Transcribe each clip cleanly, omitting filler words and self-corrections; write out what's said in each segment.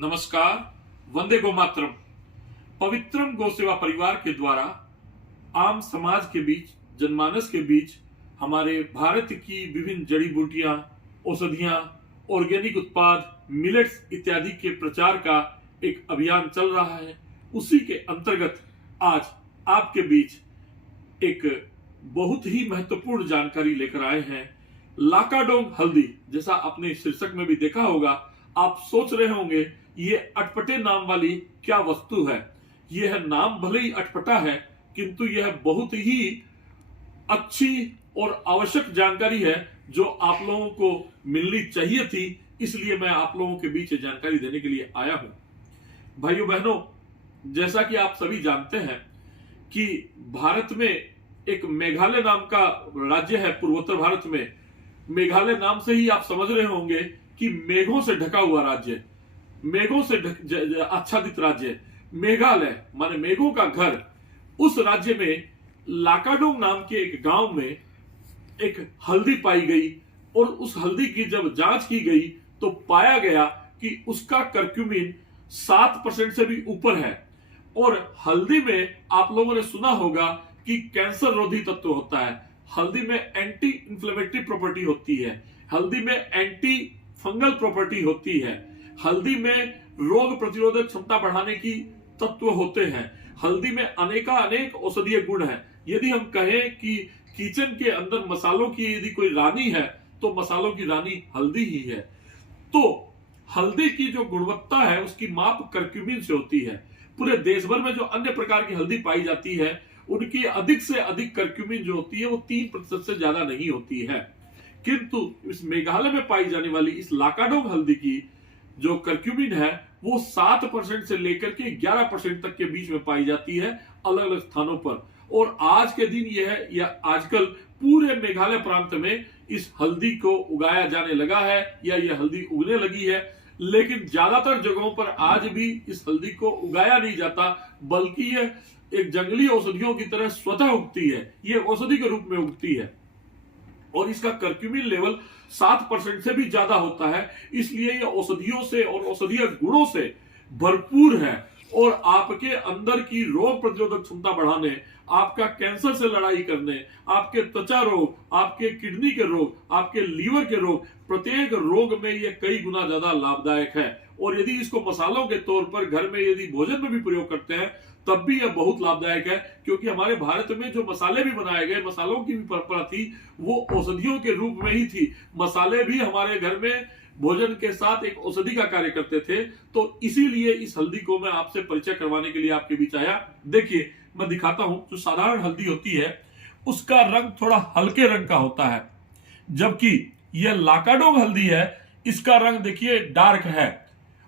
नमस्कार। वंदे गोमातरम। पवित्रम गौ सेवा परिवार के द्वारा आम समाज के बीच, जनमानस के बीच हमारे भारत की विभिन्न जड़ी बूटियां, औषधियां, ऑर्गेनिक उत्पाद, मिलेट्स इत्यादि के प्रचार का एक अभियान चल रहा है। उसी के अंतर्गत आज आपके बीच एक बहुत ही महत्वपूर्ण जानकारी लेकर आए हैं। लाकाडोंग हल्दी, जैसा आपने शीर्षक में भी देखा होगा, आप सोच रहे होंगे ये अटपटे नाम वाली क्या वस्तु है। यह नाम भले ही अटपटा है, किंतु यह बहुत ही अच्छी और आवश्यक जानकारी है जो आप लोगों को मिलनी चाहिए थी। इसलिए मैं आप लोगों के बीच जानकारी देने के लिए आया हूं। भाइयों बहनों, जैसा कि आप सभी जानते हैं कि भारत में एक मेघालय नाम का राज्य है। पूर्वोत्तर भारत में मेघालय नाम से ही आप समझ रहे होंगे कि मेघों से ढका हुआ राज्य, मेघों से आच्छादित राज्य। मेघालय माने मेघों का घर। उस राज्य में लाकाडोंग नाम के एक गांव में एक हल्दी पाई गई और उस हल्दी की जब जांच की गई तो पाया गया कि उसका कर्क्यूमिन 7% से भी ऊपर है। और हल्दी में आप लोगों ने सुना होगा कि कैंसर रोधी तत्व होता है। हल्दी में एंटी इंफ्लेमेटरी प्रॉपर्टी होती है। हल्दी में एंटी फंगल प्रॉपर्टी होती है। हल्दी में रोग प्रतिरोधक क्षमता बढ़ाने की तत्व होते हैं। हल्दी में अनेक औषधीय गुण हैं। यदि हम कहें कि किचन के अंदर मसालों की यदि कोई रानी है तो मसालों की रानी हल्दी ही है। तो हल्दी की जो गुणवत्ता है उसकी माप कर्क्यूमिन से होती है। पूरे देश भर में जो अन्य प्रकार की हल्दी पाई जाती है उनकी अधिक से अधिक कर्क्यूमिन जो होती है वो 3% से ज्यादा नहीं होती है। किंतु इस मेघालय में पाई जाने वाली इस लाकाडोंग हल्दी की जो कर्क्यूमिन है वो 7% से लेकर के 11% तक के बीच में पाई जाती है अलग अलग स्थानों पर। और आज के दिन यह आजकल पूरे मेघालय प्रांत में इस हल्दी को उगाया जाने लगा है या यह हल्दी उगने लगी है। लेकिन ज्यादातर जगहों पर आज भी इस हल्दी को उगाया नहीं जाता, बल्कि यह एक जंगली औषधियों की तरह स्वतः उगती है। यह औषधि के रूप में उगती है और इसका कर्क्यूमिन लेवल 7% से भी ज्यादा होता है। इसलिए यह औषधियों से और औषधीय गुणों से भरपूर है और आपके अंदर की रोग प्रतिरोधक क्षमता बढ़ाने, आपका कैंसर से लड़ाई करने, आपके त्वचा रोग, आपके किडनी के रोग, आपके लीवर के रोग, प्रत्येक रोग में यह कई गुना ज्यादा लाभदायक है। और यदि इसको मसालों के तौर पर घर में यदि भोजन में भी प्रयोग करते हैं तब भी यह बहुत लाभदायक है। क्योंकि हमारे भारत में जो मसाले भी बनाए गए, मसालों की भी परंपरा थी, वो औषधियों के रूप में ही थी। मसाले भी हमारे घर में भोजन के साथ एक औषधि का कार्य करते थे। तो इसीलिए इस हल्दी को मैं आपसे परिचय करवाने के लिए आपके बीच आया। देखिए, मैं दिखाता हूं। जो साधारण हल्दी होती है उसका रंग थोड़ा हल्के रंग का होता है, जबकि यह लाकाडोंग हल्दी है, इसका रंग देखिए डार्क है।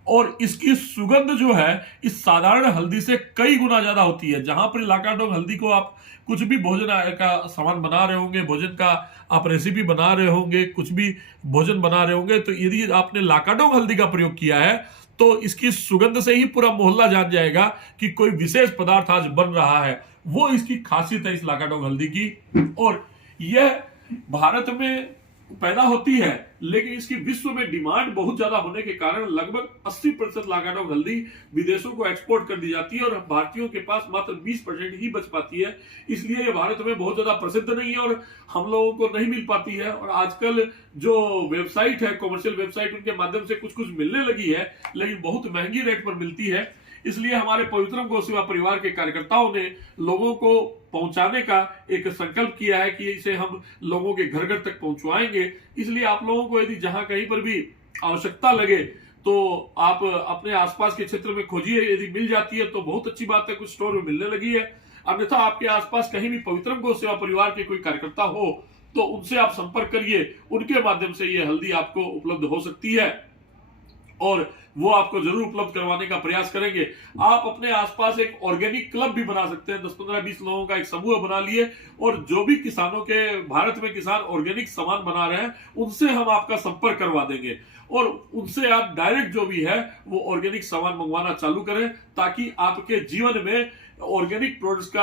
और इसकी सुगंध जो है इस साधारण हल्दी से कई गुना ज्यादा होती है। जहां पर लाकाडोंग हल्दी को आप कुछ भी भोजन का सामान बना रहे होंगे, भोजन का आप रेसिपी बना रहे होंगे, कुछ भी भोजन बना रहे होंगे, तो यदि आपने लाकाडोंग हल्दी का प्रयोग किया है तो इसकी सुगंध से ही पूरा मोहल्ला जान जाएगा कि कोई विशेष पदार्थ आज बन रहा है। वो इसकी खासियत है इस लाकाडोंग हल्दी की। और यह भारत में पैदा होती है, लेकिन इसकी विश्व में डिमांड बहुत ज्यादा होने के कारण लगभग 80% लाकाडोंग हल्दी विदेशों को एक्सपोर्ट कर दी जाती है और भारतीयों के पास मात्र 20% ही बच पाती है। इसलिए ये भारत में बहुत ज्यादा प्रसिद्ध नहीं है और हम लोगों को नहीं मिल पाती है। और आजकल जो वेबसाइट है, कॉमर्शियल वेबसाइट, उनके माध्यम से कुछ मिलने लगी है, लेकिन बहुत महंगी रेट पर मिलती है। इसलिए हमारे पवित्रम गौ सेवा परिवार के कार्यकर्ताओं ने लोगों को पहुंचाने का एक संकल्प किया है कि इसे हम लोगों के घर घर तक पहुंचवाएंगे। इसलिए आप लोगों को यदि जहां कहीं पर भी आवश्यकता लगे तो आप अपने आसपास के क्षेत्र में खोजिए। यदि मिल जाती है तो बहुत अच्छी बात है, कुछ स्टोर में मिलने लगी है। अन्यथा आपके आसपास कहीं भी पवित्रम गौ सेवा परिवार के कोई कार्यकर्ता हो तो उनसे आप संपर्क करिए। उनके माध्यम से यह हल्दी आपको उपलब्ध हो सकती है और वो आपको जरूर उपलब्ध करवाने का प्रयास करेंगे। आप अपने आसपास एक ऑर्गेनिक क्लब भी बना सकते हैं। 10, 15, 20 लोगों का एक समूह बना लिए और जो भी किसानों के, भारत में किसान ऑर्गेनिक सामान बना रहे हैं, उनसे हम आपका संपर्क करवा देंगे और उनसे आप डायरेक्ट जो भी है वो ऑर्गेनिक सामान मंगवाना चालू करें, ताकि आपके जीवन में ऑर्गेनिक प्रोडक्ट्स का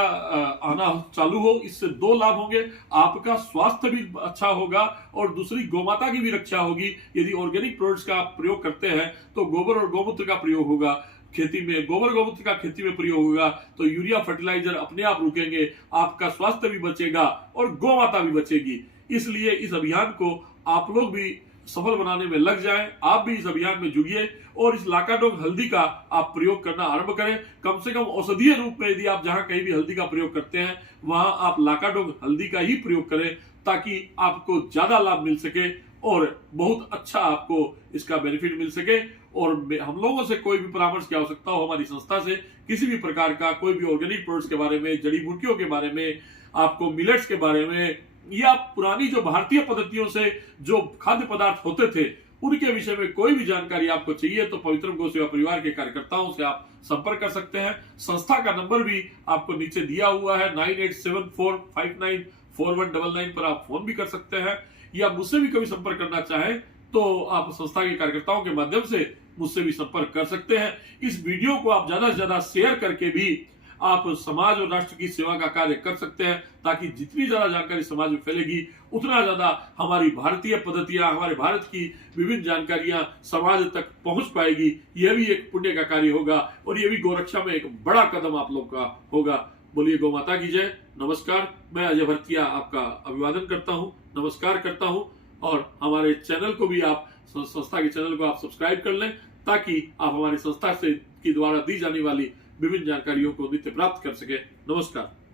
आना चालू हो। इससे दो लाभ होंगे, आपका स्वास्थ्य भी अच्छा होगा और दूसरी गौमाता की भी रक्षा होगी। यदि ऑर्गेनिक प्रोडक्ट्स का आप प्रयोग करते हैं तो गोबर और गौमूत्र का प्रयोग होगा खेती में, गोबर गौमूत्र का खेती में प्रयोग होगा, तो यूरिया फर्टिलाइजर अपने आप रुकेंगे, आपका स्वास्थ्य भी बचेगा और गौ माता भी बचेगी। इसलिए इस अभियान को आप लोग भी सफल बनाने में लग जाएं, आप भी इस अभियान में जुड़िए और इस लाकाडोंग हल्दी का आप प्रयोग करना आरंभ करें। कम से कम औषधीय रूप में यदि आप जहां कहीं भी हल्दी का प्रयोग करते हैं वहां आप लाकाडोंग हल्दी का ही प्रयोग करें, ताकि आपको ज्यादा लाभ मिल सके और बहुत अच्छा आपको इसका बेनिफिट मिल सके। और हम लोगों से कोई भी परामर्श की आवश्यकता हो, हमारी संस्था से किसी भी प्रकार का कोई भी ऑर्गेनिक प्रोडक्ट्स के बारे में, जड़ी बूटियों के बारे में, आपको मिलेट्स के बारे में, या पुरानी जो भारतीय पद्धतियों से जो खाद्य पदार्थ होते थे उनके विषय में कोई भी जानकारी आपको चाहिए तो पवित्रम गौ सेवा परिवार के कार्यकर्ताओं से आप संपर्क कर सकते हैं। संस्था का नंबर भी आपको नीचे दिया हुआ है, 9874594199 पर आप फोन भी कर सकते हैं, या मुझसे भी कभी संपर्क करना चाहें तो आप संस्था के कार्यकर्ताओं के माध्यम से मुझसे भी संपर्क कर सकते हैं। इस वीडियो को आप ज्यादा से ज्यादा शेयर करके भी आप समाज और राष्ट्र की सेवा का कार्य कर सकते हैं, ताकि जितनी ज्यादा जानकारी समाज में फैलेगी उतना ज्यादा हमारी भारतीय पद्धतियां, हमारे भारत की विभिन्न जानकारियां समाज तक पहुंच पाएगी। यह भी एक पुण्य का कार्य होगा और यह भी गौरक्षा में एक बड़ा कदम आप लोग का होगा। बोलिए गौ माता की जय। नमस्कार, मैं अजय भरतिया आपका अभिवादन करता हूं, नमस्कार करता हूं। और हमारे चैनल को भी आप, संस्था के चैनल को आप सब्सक्राइब कर लें, ताकि आप हमारी संस्था से की द्वारा दी जाने वाली विभिन्न जानकारियों को नित्य प्राप्त कर सके। नमस्कार।